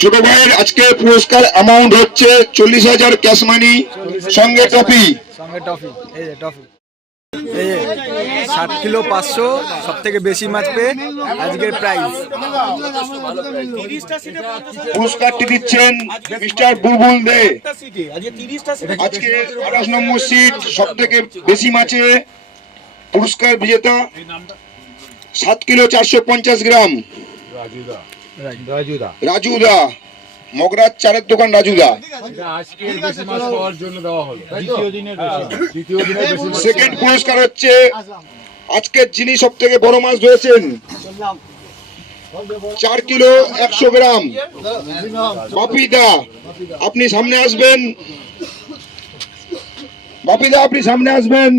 ছোট ভাইয়ের আজকে পুরস্কার অ্যামাউন্ট হচ্ছে 40,000 ক্যাশ মানি সঙ্গে ট্রফি। সঙ্গে টফি, এই যে টফি, এই যে 60 কিলো 500 সব থেকে বেশি মাছ পেয়ে আজকের প্রাইজ। পুরস্কারটি দিচ্ছেন মিস্টার বুলবুল দে। আজকে 28 নম্বর সিট সব থেকে বেশি মাছে পুরস্কার বিজেতা 7 কিলো 450 গ্রাম রাজুদা, মগরাজ চারের দোকান রাজুদা। সেকেন্ড পুরস্কার হচ্ছে আজকের যিনি সব থেকে বড় মাছ ধরেছেন 4 কিলো 100 গ্রাম বাপিদা, আপনি সামনে আসবেন। বাপিদা আপনি সামনে আসবেন।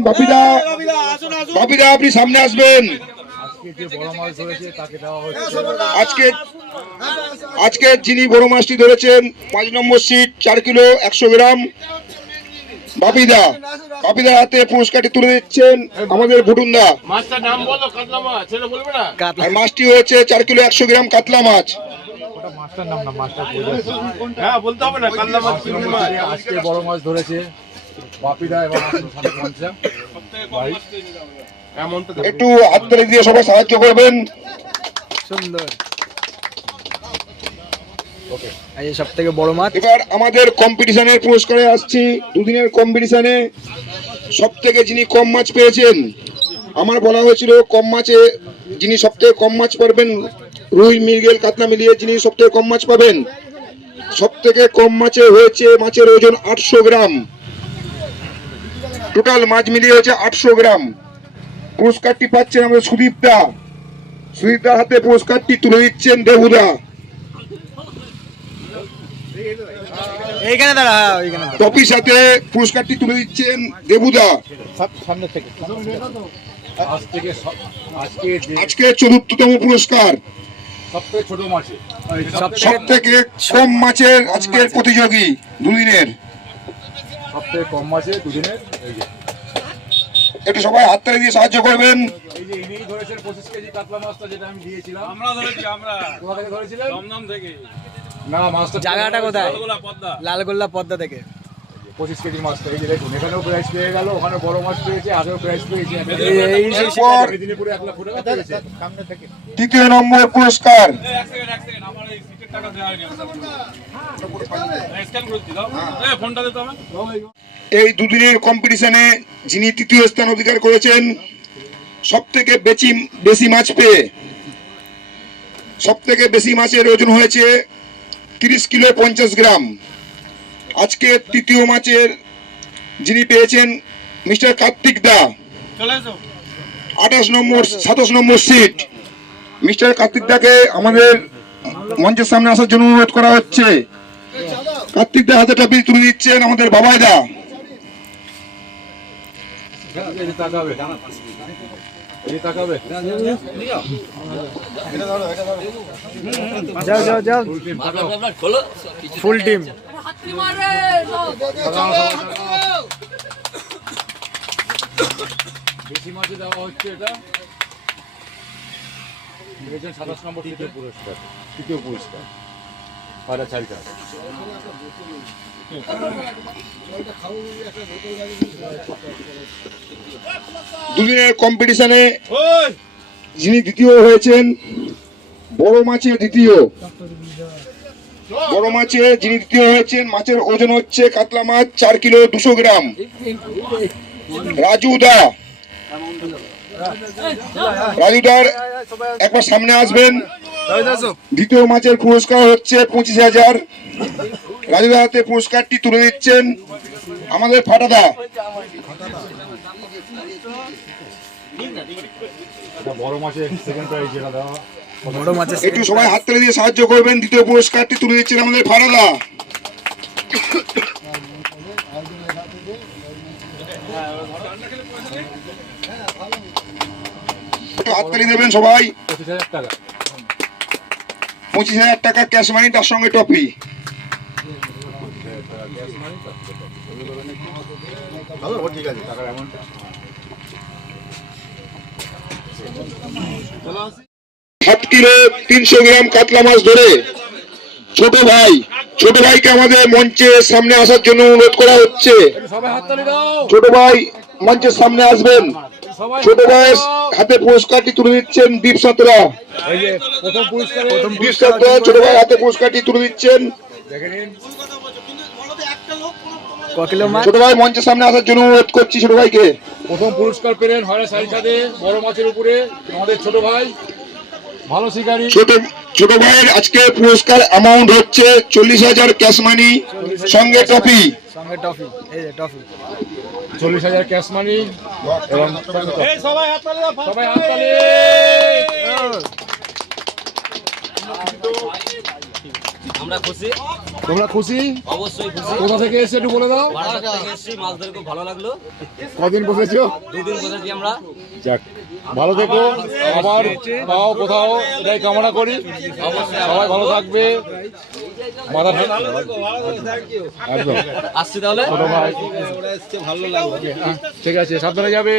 বাপিদা আপনি সামনে আসবেন। আজকে যিনি বড় মাছটি ধরেছেন 5 নম্বর সিট 4 কিলো 100 গ্রাম বাপিদা হাতে পুরস্কারটি তুলে দিচ্ছেন আমাদের ভুটুন্দা। আর মাছটি হয়েছে 4 কিলো 100 গ্রাম কাতলা মাছ। আজকে বড় মাছ ধরেছে বাপিদা এবং একটু হাততালি দিয়ে সবাই সাহায্য করবেন। সুন্দর, এই সব থেকে বড় মাছ। এবার আমাদের কম্পিটিশনের পুরস্কারে আসছি। দুদিনের কম্পিটিশনে সব থেকে যিনি কম মাছ পেয়েছেন, আমার বলা হয়েছিল কম মাছে যিনি সব থেকে কম মাছ পারবেন, রুই মৃগেল কাতলা মিলিয়ে যিনি সব থেকে কম মাছ পাবেন, সব থেকে কম মাছে হয়েছে মাছের ওজন 800 গ্রাম। টোটাল মাছ মিলিয়ে হয়েছে 800 গ্রাম। পুরস্কারটি পাচ্ছেন আমাদের সুদীপদার হাতে পুরস্কারটি তুলে দিচ্ছেন দেবুদা। এইখানে দাঁড়া, এইখানে টপির সাথে পুরস্কারটি তুলে দিচ্ছেন দেবুদা। আজকে ৪র্থতম পুরস্কার সব থেকে কম মাছের আজকের প্রতিযোগী দুদিনের। সবথেকে কম মাছে দুদিনের। একটু সবাই হাততালি দিয়ে সাহায্য করবেন। এই যে ইনি ধরেছেন 25 কেজি কাতলা মাছটা, যেটা আমি দিয়েছিলাম। আমরা ধরেছি। কোথা থেকে ধরেছিলেন? দমদম থেকে। না, মাছটা জায়গাটা কোথায়? পদ্মা। লালগোল্লা পদ্মা থেকে 25 কেজি মাছটা। এই যে দেখুন, এখানেও প্রাইস পেয়ে গেল, ওখানে বড় মাছ পেয়েছে, আগেও প্রাইস পেয়েছে। এরপর মেদিনীপুরে 1 লাখ টাকা পেয়েছে। তৃতীয় নম্বর পুরস্কার এক সেকেন্ড আমার এই সিটের টাকা দেওয়া হয়নি। স্ক্যান করে দিলাম। ফোনটা দে তো আমার। এই দুদিনের কম্পিটিশনে যিনি তৃতীয় স্থান অধিকার করেছেন সব থেকে বেশি মাছ পেয়ে, সব থেকে বেশি মাছের ওজন হয়েছে 30 কিলো 50 গ্রাম। আজকে তৃতীয় মাছের যিনি পেয়েছেন মিস্টার কার্তিক দা, 27 নম্বর সিট। মিস্টার কার্তিক দাকে আমাদের মঞ্চের সামনে আসার জন্য অনুরোধ করা হচ্ছে। কার্তিক দা হাতে ট্রফি তুলে দিচ্ছেন আমাদের বাবাইদা। যাও ফুল টিম। বেশি মাছে দেওয়া হচ্ছে এটা। 27 নম্বর তৃতীয় পুরস্কার। 4.5 দুদিনের কম্পিটিশনে যিনি দ্বিতীয় হয়েছেন, বড় মাছে যিনি দ্বিতীয় হয়েছেন, মাছের ওজন হচ্ছে কাতলা মাছ 4 কিলো 200 গ্রাম রাজুদার একবার সামনে আসবেন। দ্বিতীয় মাছের পুরস্কার হচ্ছে 25,000। রাজুদার হাতে পুরস্কারটি তুলে দিচ্ছেন আমাদের ফাটাদা। বড় মাছে সেকেন্ড প্রাইজ যেটা দেওয়া। একটু সবাই হাততালি দিয়ে সাহায্য করবেন। দ্বিতীয় পুরস্কারটি তুলে দিচ্ছেন আমাদের ফাটাদা। একটু হাততালি দেবেন সবাই। 25,000 টাকা ক্যাশ মানি, তার সঙ্গে ট্রফি। ঠিক আছে, টাকার অ্যামাউন্ট 7 কিলো 300 গ্রাম কাতলা মাছ ধরে ছোট ভাইকে আমাদের মঞ্চের সামনে আসার জন্য অনুরোধ করা হচ্ছে। সবাই হাততালি দাও। ছোট ভাই মঞ্চের সামনে আসবেন। সবাই ছোট ভাইয়ের হাতে পুরস্কারটি তুলে দিচ্ছেন দীপ সাঁতরা। এই যে প্রথম পুরস্কারে দীপ সাঁতরা ছোট ভাই হাতে পুরস্কারটি তুলে দিচ্ছেন। দেখে নিন। ক কিলো মাছ? ছোট ভাই মঞ্চের সামনে আসার জন্য অনুরোধ করছি ছোট ভাইকে। প্রথম পুরস্কার পেলেন হয়রা সাইকাদে বড় মাছের উপরে আমাদের ছোট ভাই, ভালো শিকারী। ছোট ভাইয়ের আজকে পুরস্কার অ্যামাউন্ট হচ্ছে 40,000 ক্যাশ মানি সঙ্গে ট্রফি। সঙ্গে টফি, এই যে টফি। 40,000 ক্যাশ মানি এবং সবাই হাততালি দাও। সবাই হাততালি। আমরা খুশি, তোমরা খুশি? অবশ্যই খুশি। কোথা থেকে এসে একটু বলে দাও। বারাসাত থেকে এসেছি, মাছ ধরে খুব ভালো লাগলো। কদিন বসেছো? 2 দিন বসেছি আমরা। যাক, ভালো থেকো, আবার পাও কোথাও, এটাই কামনা করি। সবাই ভালো থাকবে, মাথা একদম। আসছি তাহলে। ছোট ভাই, ঠিক আছে, সাবধানে যাবে।